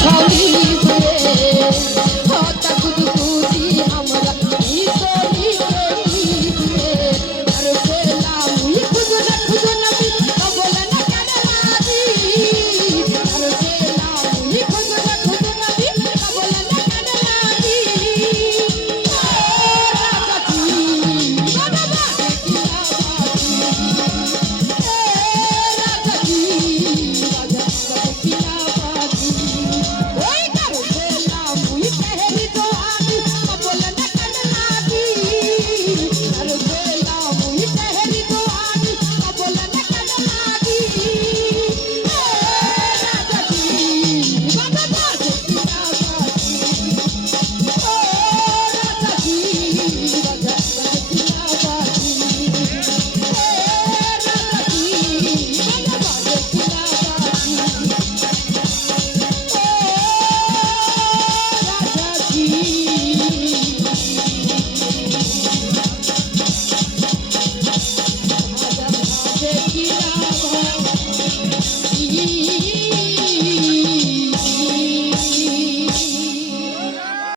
স্বামী